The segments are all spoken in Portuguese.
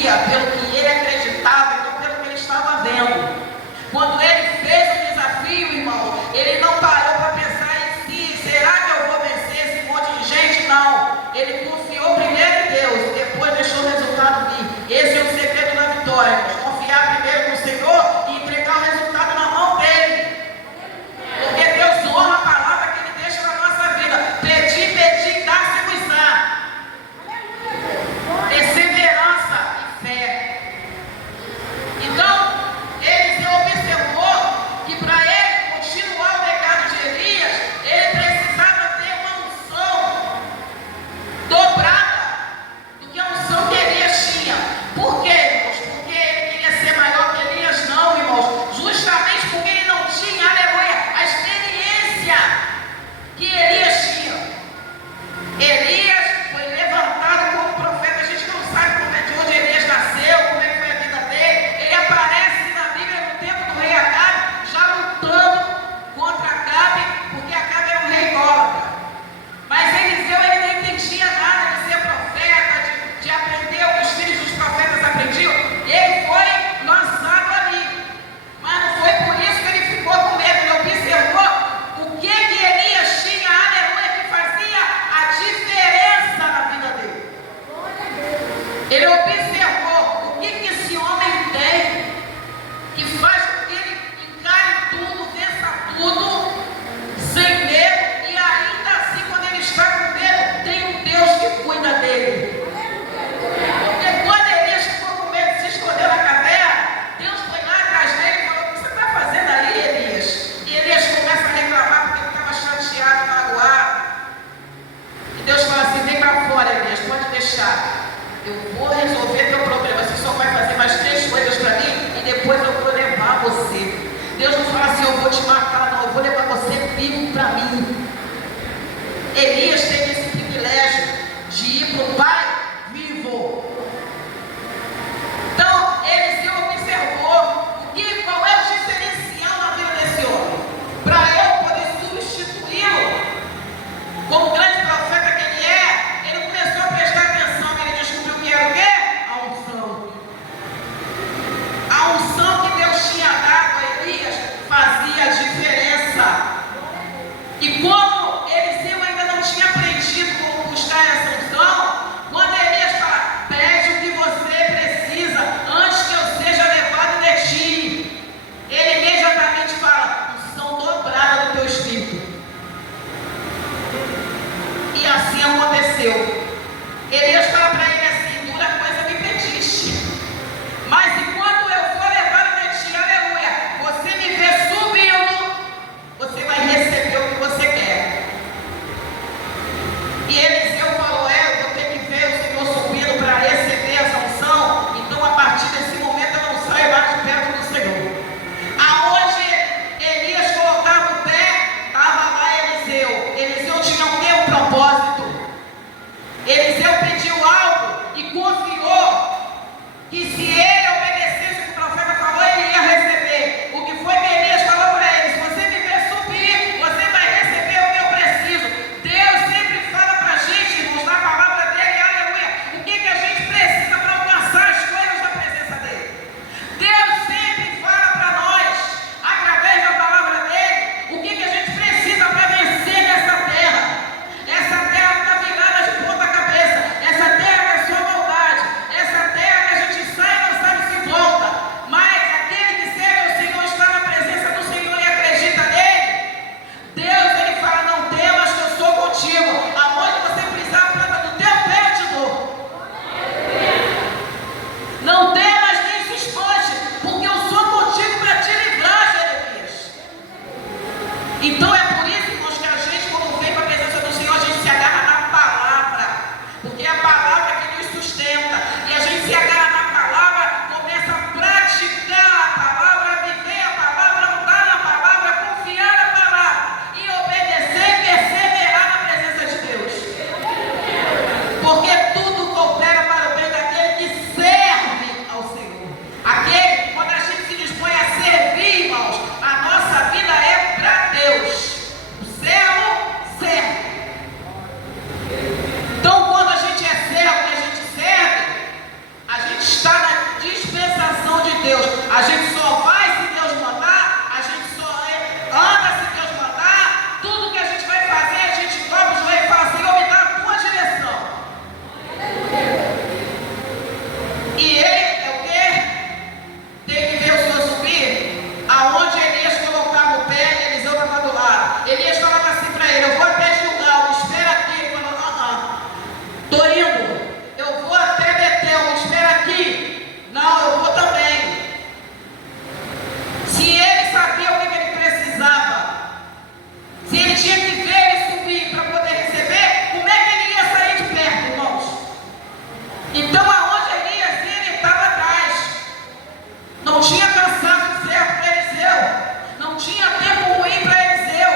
via, pelo que ele acreditava, então pelo que ele estava vendo. Quando ele fez o desafio, irmão, ele não parou para pensar em si, será que eu vou vencer esse monte de gente? Não, ele confiou primeiro em Deus e depois deixou o resultado vir. Esse é o segredo da vitória, irmãos. Confiar primeiro no Senhor e entregar o resultado na mão dele. Porque Deus honra a palavra que ele deixa na nossa vida. Pedir, pedir, dar-se-vos-á. Perseverança e fé. Então, Eliseu observou que para ele continuar o legado de Elias, ele precisava ter uma unção dobrada do que a unção que Elias tinha. Por quê, irmãos? Porque ele queria ser maior que Elias? Não, irmãos. Justamente porque ele não tinha, aleluia, a experiência que Elias tinha. Elias foi levantado como profeta. A gente não sabe como é de onde Elias nasceu, como é que foi a vida dele. Ele aparece na Bíblia no tempo do rei Acabe, já lutando contra Acabe, porque Acabe era um rei idólatra. Mas Eliseu, ele nem entendia nada de ser profeta, de aprender o que os filhos dos profetas aprendiam. Ele foi lançado ali. Mas não foi por isso que ele ficou com medo. Ele observou o que Elias tinha, aleluia, que fazia a diferença na vida dele. Ele observou o que esse homem tem, que faz com que ele encare tudo, vença tudo, sem medo, e ainda assim, quando ele está com medo, tem um Deus que cuida dele. Porque quando Elias ficou com medo de se esconder na caverna, Deus foi lá atrás dele e falou: o que você está fazendo ali, Elias? E Elias começa a reclamar porque ele estava chateado, magoado. E Deus fala assim: vem para fora, Elias, pode deixar. Eu vou resolver teu problema. Você só vai fazer mais 3 coisas para mim e depois eu vou levar você. Deus não fala assim: eu vou te matar, não. Eu vou levar você vivo para mim. Elias teve esse privilégio de ir para o Pai vivo. Então, Eliseu observou qual é o diferencial na vida desse homem. Para eu poder substituí-lo como grande profeta que ele é, ele começou a prestar atenção. Ele descobriu que era o quê? A unção. A gente só vai se Deus mandar, a gente só anda se Deus mandar. Tudo que a gente vai fazer, a gente dobra os joelhos e fala: Senhor, me dá a tua direção. E ele é o quê? Tem que ver o Senhor subir. Aonde Elias colocava o pé, Eliseu estava do lado. Elias falava assim para ele: eu vou até Gilgal, me espera aqui. Ele falou: estou indo. Eu vou até Betel, me espera aqui. Não, eu vou também. Se ele sabia o que ele precisava, se ele tinha que ver ele subir para poder receber, como é que ele ia sair de perto, irmãos? Então, aonde Elias ia, ele estava atrás. Não tinha cansaço certo para Eliseu, não tinha tempo ruim para Eliseu.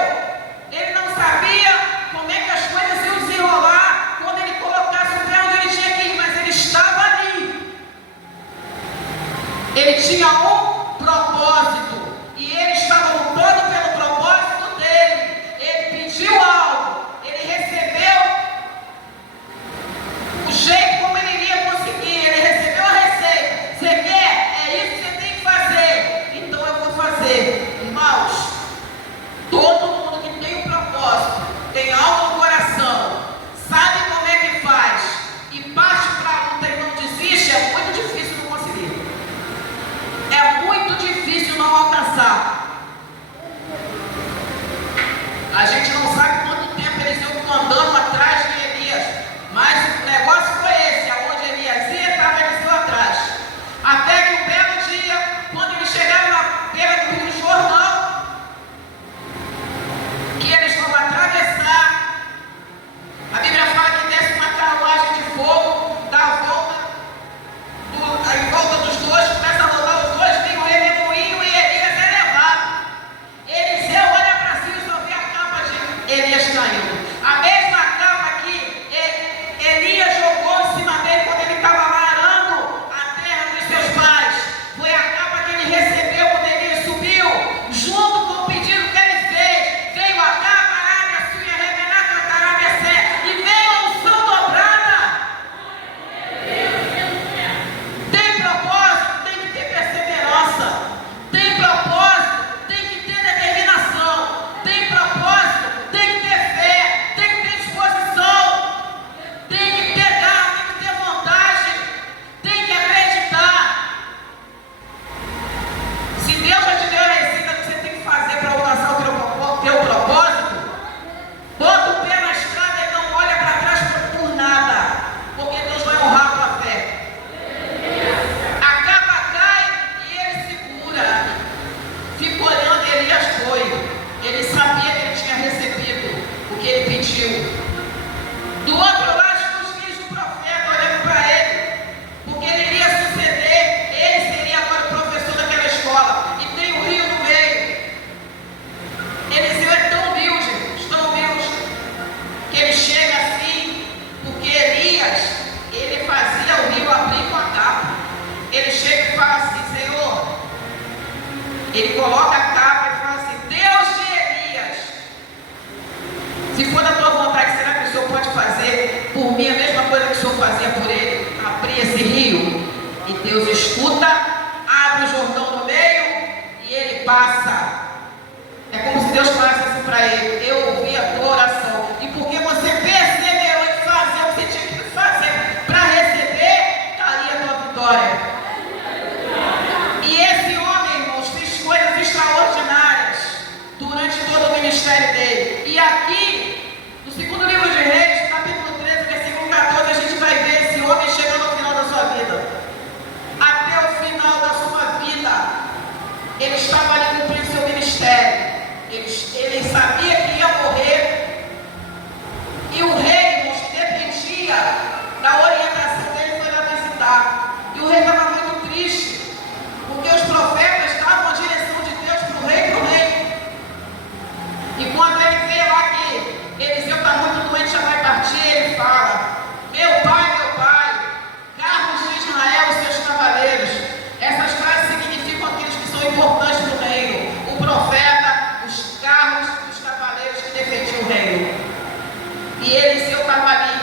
Ele não sabia como é que as coisas iam desenrolar quando ele colocasse o pé onde ele tinha que ir, mas ele estava ali. Ele tinha um propósito e ele estava lutando pelo propósito dele. Ele pediu algo, ele recebeu o jeito como ele iria conseguir, ele recebeu a receita. Você quer? É isso que você tem que fazer. Então eu vou fazer. Irmãos, todo mundo que tem um propósito, tem algo no coração, sabe como é que faz e parte para a luta e não desiste, é muito difícil não conseguir. É muito difícil não alcançar. A gente não sabe quanto tempo eles iam andando atrás de Elias, mas o negócio foi esse: aonde Elias ia, estava Eliseu atrás. Até que um belo dia, quando eles chegaram na beira do Rio Jordão, que eles vão atravessar, a Bíblia fala que desce uma carruagem de fogo, dá a volta, em volta dos dois, começa a rodar os dois, tem um redemoinho e Elias é levado. Eliseu olha para cima e só vê a capa de Elias caindo. A mesma capa que Elias jogou em cima dele quando ele estava lá arando a terra dos seus pais. Foi a capa que ele recebeu quando Elias subiu, junto com o pedido que ele fez. Veio a capa, Arábia, Súria, Rebená, Cantarábia, Sé, e veio a unção dobrada. Tem propósito, tem que ter perseverança. Tem propósito, tem que ter determinação. Tem propósito, tem que ter fé, tem que ter disposição, tem que ter garra, tem que ter vontade, tem que acreditar. Se Deus já te deu a receita que você tem que fazer para alcançar o teu propósito, bota o pé na estrada e não olha para trás por nada, porque Deus vai honrar a tua fé. A capa cai e ele segura. Fica olhando, Elias foi. Ele sabia que ele tinha recebido o que ele pediu. Do outro lado estão os filhos do profeta olhando para ele, porque ele iria suceder, ele seria agora o professor daquela escola, e tem o rio no meio. Eliseu é tão humilde, que ele chega assim, porque Elias, ele fazia o rio abrir com a capa. Ele chega e fala assim: Senhor, ele coloca a capa e fala assim: Deus de Elias, se for da tua vontade, será que o Senhor pode fazer por mim a mesma coisa que o Senhor fazia por ele? Abrir esse rio. E Deus escuta, abre o Jordão no meio e ele passa. É como se Deus falasse assim para ele: eu ouvi a tua oração, e porque você perseverou em fazer o que você tinha que fazer para receber, está ali a tua vitória. E esse homem, irmãos, fez coisas extraordinárias durante todo o ministério dele. E aqui, no segundo livro de Reis, capítulo 13, versículo 14, a gente vai ver esse homem chegando ao final da sua vida. Até o final da sua vida, ele estava ali cumprindo seu ministério. Ele sabia que ia morrer. E o rei, irmãos, que dependia da orientação dele, foi lá visitar. E o rei estava muito triste, porque os profetas davam a direção de Deus para o rei e para o rei. E quando ele vê lá que Eliseu está muito doente, já vai partir, ele fala: meu pai, carros de Israel e seus cavaleiros. Essas frases significam aqueles que são importantes no reino: o profeta, os carros e os cavaleiros que defendiam o reino. E Eliseu estava ali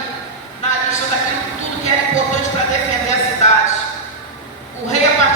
na lista daquilo tudo que era importante para defender a cidade. O rei, a partir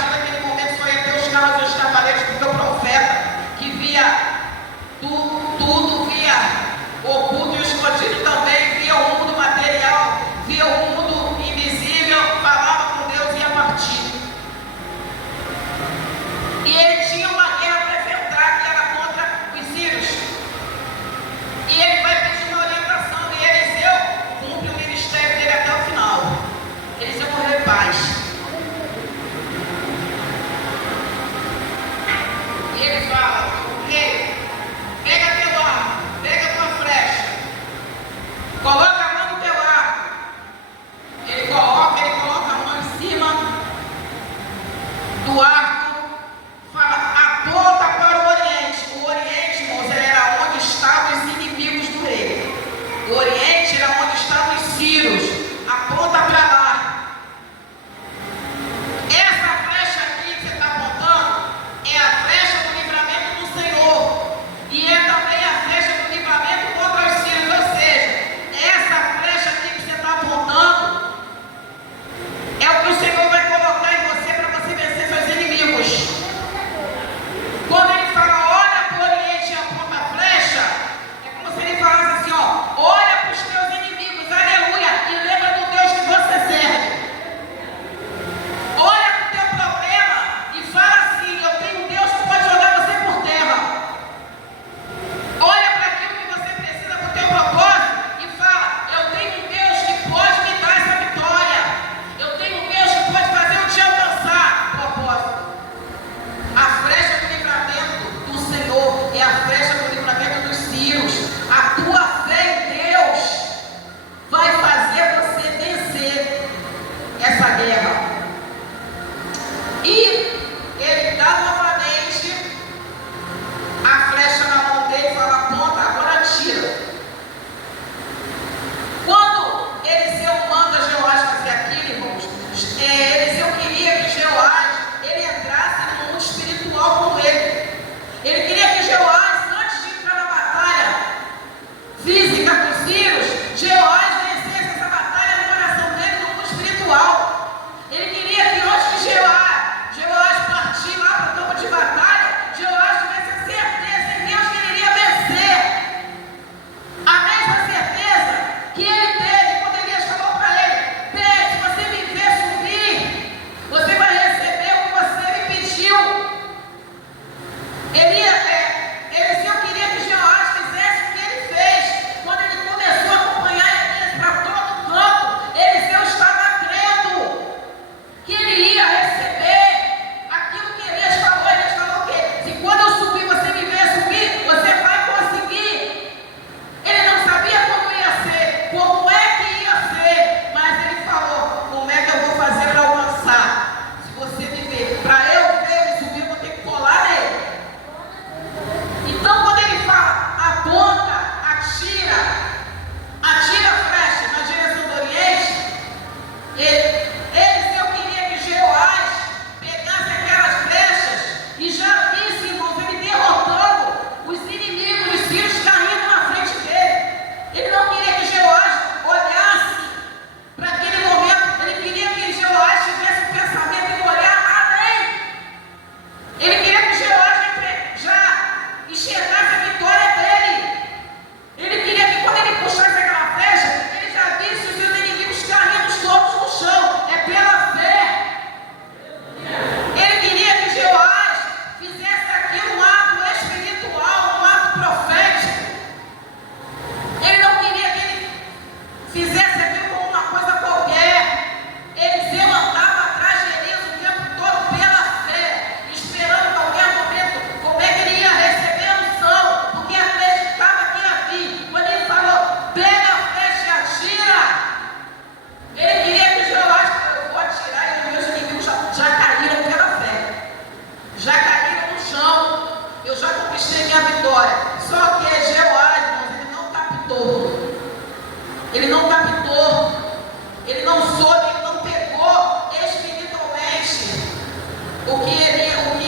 o que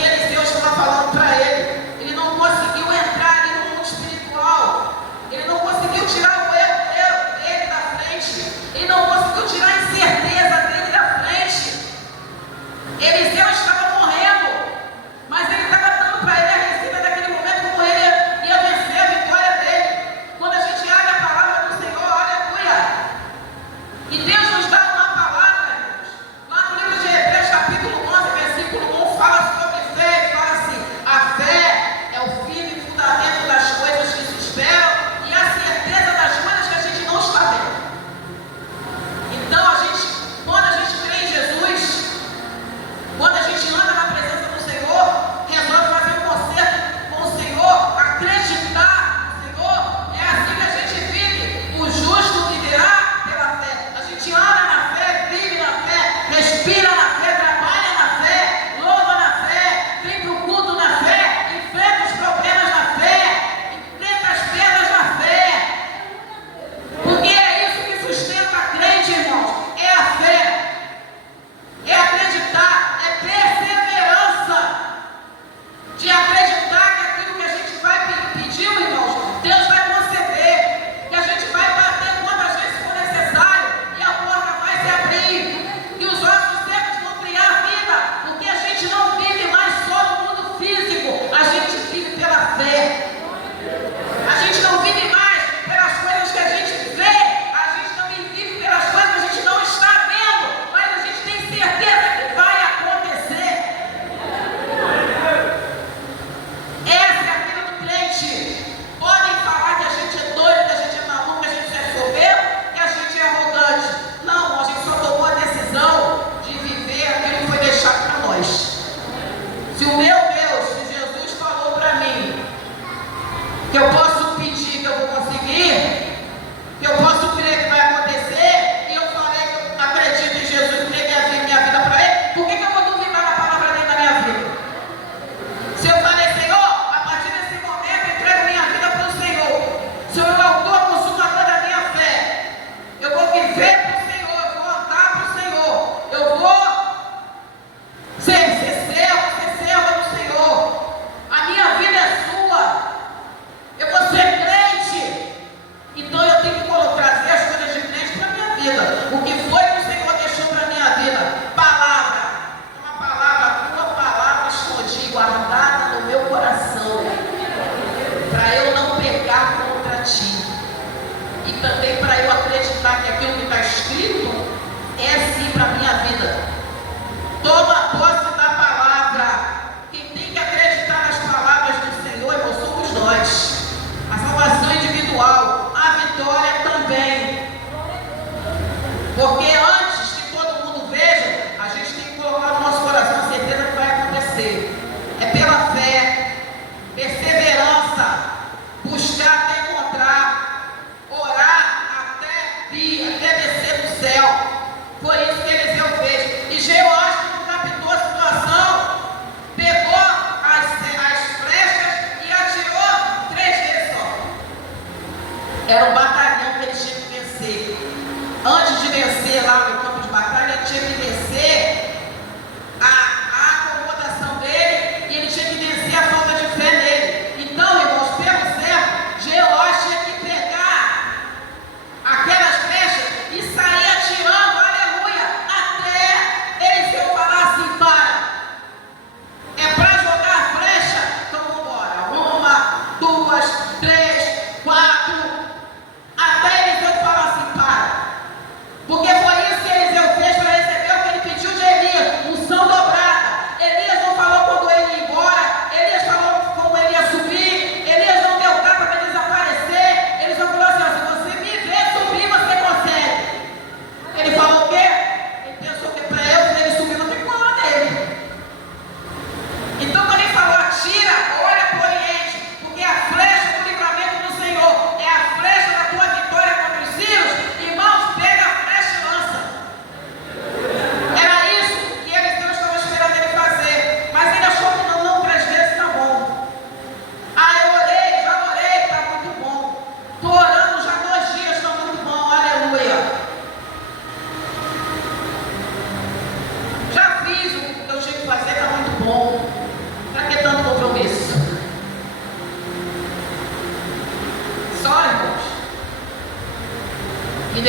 Eliseu estava falando para ele. Ele não conseguiu entrar ali no mundo espiritual. Ele não conseguiu tirar o erro dele da frente. Ele não conseguiu tirar a incerteza dele da frente. Eliseu estava morrendo, mas ele estava dando para ele a receita daquele momento, como ele ia vencer a vitória dele. Quando a gente abre a palavra do Senhor, aleluia, e Deus nos dá uma palavra, irmãos. Lá no livro de Hebreus, capítulo 11, versículo 1, fala sobre fé e fala assim: a fé é o firme fundamento das coisas que se esperam e a certeza das coisas que a gente não está vendo. Então, quando a gente crê em Jesus, quando a gente anda na presença do Senhor, resolve fazer um concerto com o Senhor, acreditar no Senhor, é assim que a gente vive. O justo viverá pela fé. A gente anda na fé, vive na fé, respira na fé, trabalha na fé, louva na fé, vem para o culto na fé, enfrenta os problemas na fé, enfrenta as perdas na fé. Porque é isso que sustenta a crente, irmãos. É a fé. É acreditar, é perseverança, de acreditar que aquilo que a gente vai pedir, irmãos, Deus vai conceder, que a gente vai bater quantas vezes for necessário e a porta vai se abrir, que os ossos secos vão criar vida, porque a gente não vive mais só no mundo físico, a gente vive pela fé. A gente não vive mais pelas coisas que a gente vê, a gente também vive pelas coisas que a gente não está vendo, mas a gente tem certeza que vai acontecer. Essa é a vida do crente. Podem falar que a gente é doido, que a gente é maluco, que a gente é soberbo, que a gente é arrogante. Não, a gente só tomou a decisão de viver aquilo que foi deixado para nós. Se o meu Deus, se Jesus falou para mim que eu posso pedir, que eu vou conseguir, que eu posso crer que vai acontecer, e eu falei que eu acredito em Jesus, entreguei minha vida para Ele, por que eu vou duvidar da palavra dele na minha vida? Se eu falei, Senhor, a partir desse momento eu entrego minha vida para o Senhor, Senhor é o autor, consumador da minha fé, eu vou viver para o Senhor, eu vou andar para o Senhor, eu vou ser serva do Senhor, a minha vida é sua, eu vou ser crente. Então eu tenho que trazer as coisas de crente para a minha vida. O que foi que o Senhor deixou para a minha vida? Palavra. Uma palavra, a tua palavra escondi, guardada no meu coração, para eu não pecar contra ti. E também para eu acreditar que aquilo que está escrito é sim para a minha vida. Toma posse da palavra. Quem tem que acreditar nas palavras do Senhor, irmão, somos nós. A salvação individual, a vitória também. Porque antes que todo mundo veja, a gente tem que colocar no nosso coração a certeza que vai acontecer. É pela fé, perseverança, buscar até encontrar, orar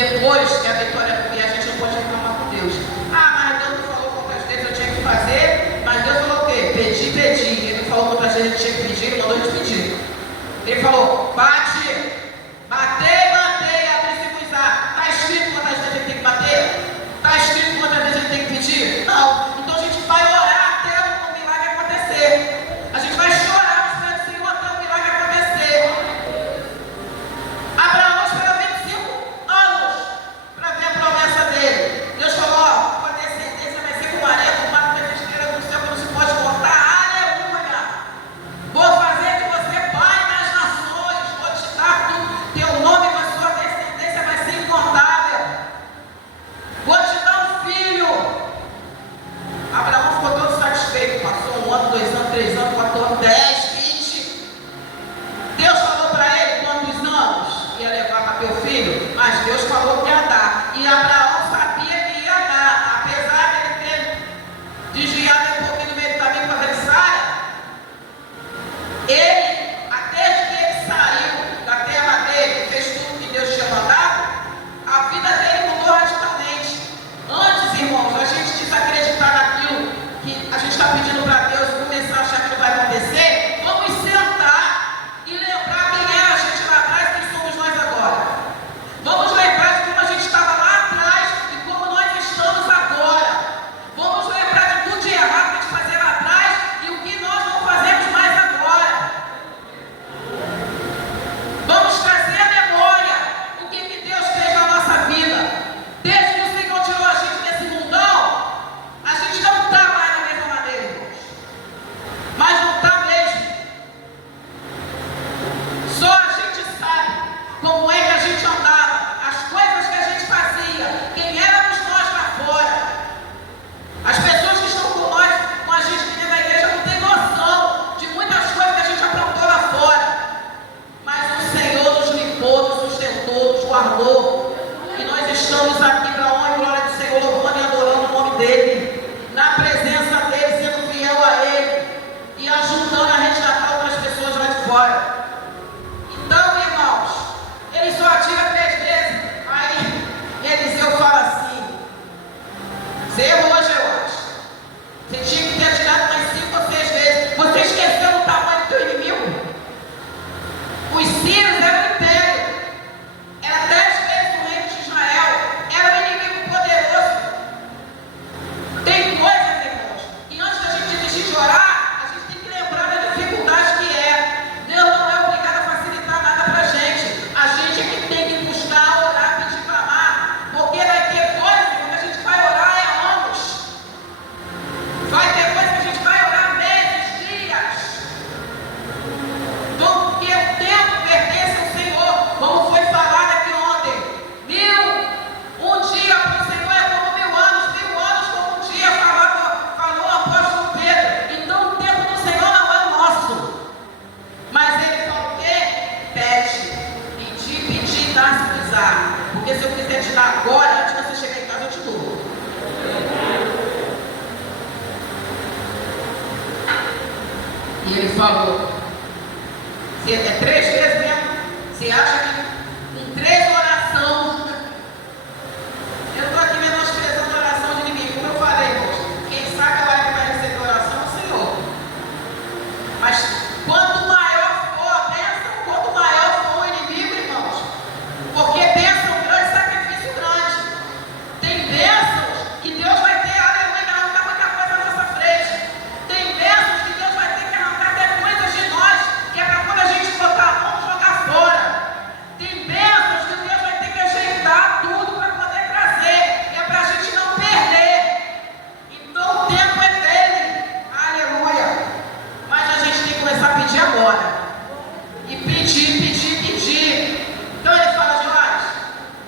depois que a vitória vir, a gente não pode reclamar com Deus. Ah, mas Deus não falou quantas vezes eu tinha que fazer, mas Deus falou o quê? Pedir, pedir. Ele não falou quantas vezes a gente tinha que pedir, ele mandou a gente pedir. Ele falou, bate, batei, batei, abri-se-vos-á. Está escrito quantas vezes a gente tem que bater? Está escrito quantas vezes a gente tem que pedir? Não. Então a gente vai orar até o milagre acontecer. A gente vai chorar nos pés do Senhor até o milagre acontecer. Abraão esperou 25 anos para ver a promessa dele. Deus falou, ó, a descendência vai ser como areia do mar, das estrelas do céu que não se pode contar. Aleluia! Vou fazer de você pai das nações, vou te dar tudo, teu nome com a sua descendência vai ser incontável. Vou te dar um filho. Abraão ficou todo satisfeito, passou 1 ano, 2 anos, 3 anos, 4 anos, 10, 20. Deus falou para ele quantos anos ia levar para ter o filho, mas Deus falou que ia dar. E Abraão sabia que ia dar, apesar de ele ter desviado um pouquinho do meio do caminho para ver Sara. Ele, até que ele saiu da terra dele, fez tudo que Deus tinha mandado, a vida dele mudou radicalmente. Antes, irmãos, a gente desacreditar naquilo que a gente está pedindo para Deus e começar a achar que não vai acontecer, vamos sentar e lembrar quem era a gente lá atrás e quem somos nós agora. Vamos lembrar de como a gente estava lá atrás e como nós estamos agora. Vamos lembrar de tudo de errado que a gente fazia lá atrás e o que nós não fazemos mais agora. Vamos trazer à memória o que Deus fez na nossa vida. Desde que o Senhor tirou a gente desse mundão, a gente não está mais da mesma maneira, irmãos. Mas não está mesmo. Só a gente sabe como é que a gente andava, as coisas que a gente fazia, quem éramos nós lá fora. As pessoas que estão com a gente dentro da igreja não têm noção de muitas coisas que a gente aprontou lá fora. Mas o Senhor nos limpou, nos sustentou, nos guardou. E nós estamos aqui para a honra e glória do Senhor, louvando e adorando o nome dEle, na presença dEle, sendo fiel a Ele e ajudando a resgatar outras pessoas lá de fora. Então, irmãos, ele só atira 3 vezes. Aí Eliseu fala assim: você errou, Jeoás. Você tinha que ter atirado mais 5 ou 6 vezes. Você esqueceu o tamanho do teu inimigo? Os sírios eram o império. Era 10 vezes o reino de Israel. Era um inimigo poderoso. Tem coisas, irmãos, e antes da gente desistir de orar, a gente tem que lembrar da dificuldade que é. Deus não é obrigado a facilitar nada para a gente. A gente é que tem que buscar, orar, pedir, clamar. Porque vai ter coisas que a gente vai orar anos. Vai ter coisas que a gente vai orar meses, dias. Porque o tempo pertence ao Senhor, como foi falado aqui ontem. Um dia para o Senhor é como 1000 anos, 1000 anos como um dia, falou o apóstolo Pedro. Então o tempo do Senhor não é o nosso. Mas ele falou o quê? Pede, pedir, dar-se-vos-á. Porque se eu quiser te dar agora, antes de você chegar em casa, eu te dou. E ele falou, se é 3 vezes mesmo, você acha que com 3 orações, eu estou aqui menosprezando a oração de ninguém, como eu falei, irmãos, quem sabe a hora que vai receber oração é o Senhor. Mas quanto maior for a bênção, quanto maior for o inimigo, irmãos, porque bênção grande, sacrifício grande. Tem bênçãos que Deus vai ter, aleluia, que arrancar muita coisa na nossa frente. Tem bênçãos que Deus vai ter que arrancar até coisas de nós, que é para quando a gente botar a mão, jogar fora. Tem bênçãos que Deus vai ter que ajeitar tudo para poder trazer, que é para a gente não perder. Então o tempo é dele, aleluia. Mas a gente tem que começar a pedir agora. E pedir, pedir, pedir. Então ele fala, Joás,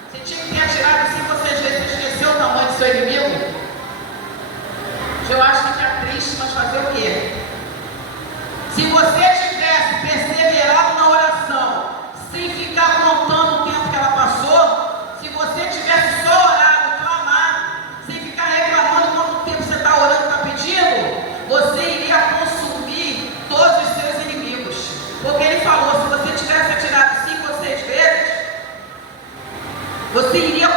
você tinha que ter atirado 5 ou 6 vezes, você esqueceu o tamanho do seu inimigo? Joás fica triste, mas fazer o quê? Se você tivesse perseverado na oração, sem ficar contando o tempo que ela passou, se você tivesse só orado, clamar, sem ficar reclamando quanto tempo você está orando, está pedindo, você iria consumir todos os seus inimigos. Porque ele falou, se você tivesse atirado 5 ou 6 vezes, você iria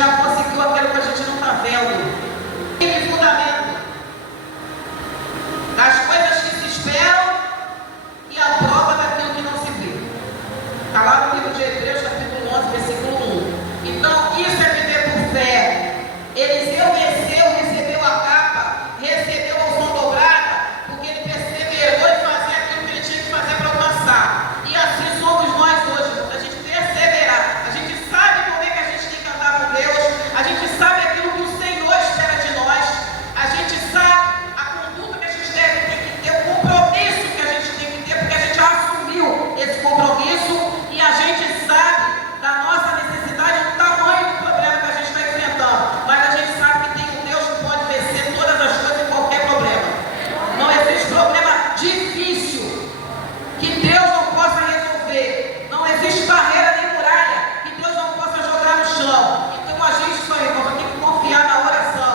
já conseguiu aquilo que a gente não está vendo. E fundamento das coisas que se esperam e a prova daquilo que não se vê. Está lá no livro de Hebreus, capítulo 11, versículo 1. Então, isso é viver por fé. Eliseu desceu, recebeu a capa, recebeu a unção dobrada, porque ele perseverou em fazer aquilo que ele tinha que fazer para alcançar. E assim somos nós hoje, a gente perseverar. A gente sabe como é que a gente tem que andar com Deus, a gente sabe aquilo que o Senhor espera de nós, a gente sabe a conduta que a gente deve ter que ter, o compromisso que a gente tem que ter, porque a gente assumiu esse compromisso e a gente sabe da nossa necessidade, o tamanho do problema que a gente está enfrentando. Mas a gente sabe que tem um Deus que pode vencer todas as coisas e qualquer problema. Não existe problema difícil que Deus não possa resolver. Não existe barreira nem muralha que Deus não possa jogar no chão. Então a gente só tem que confiar na oração.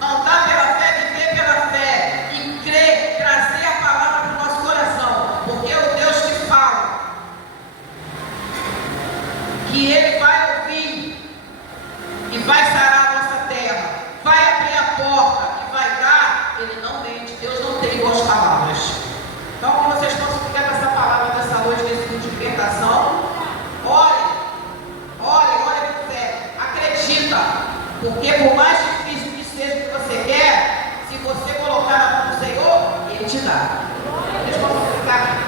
Andar pela fé, viver pela fé e crer, trazer a palavra para o nosso coração. Porque é o Deus que fala que Ele vai ouvir e vai sarar a nossa terra, vai abrir a porta e vai dar. Ele não mente, Deus não tem duas palavras. Então, que vocês possam ficar com essa palavra dessa noite, nesse tipo de libertação. Olhe com fé, acredita, porque por mais difícil que seja o que você quer, se você colocar na mão do Senhor, Ele te dá. Vocês possam ficar